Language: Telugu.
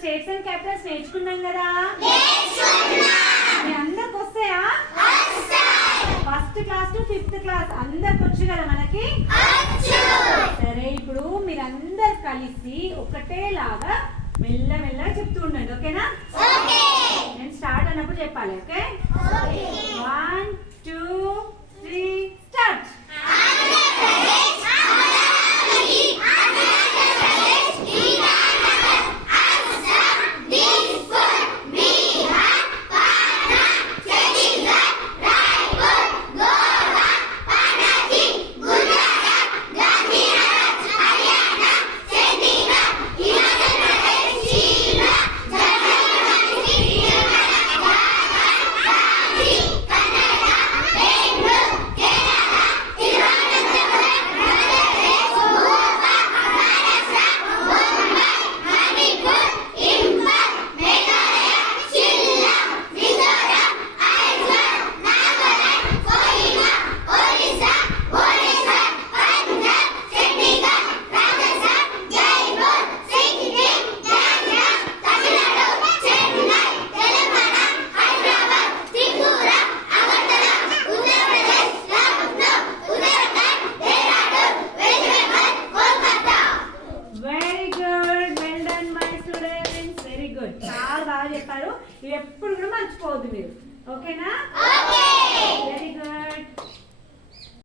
స్టేట్స్ అండ్ క్యాపిటల్స్ నేర్చుకున్నాం కదా. మీ అందరికి వస్తాయా? First class to 5th class అందరికి వచ్చు కదా మనకి. సరే ఇప్పుడు మీరందరు కలిసి ఒకటేలాగా మెల్లమెల్లగా చెప్తూ ఉండండి, ఓకేనా? నేను స్టార్ట్ అన్నప్పుడు చెప్పాలి, ఓకే? 1 2 3 స్టార్ట్. చాలా బాగా చెప్పారు. ఇవి ఎప్పుడు కూడా మర్చిపోవద్దు మీరు, ఓకేనా? Very good.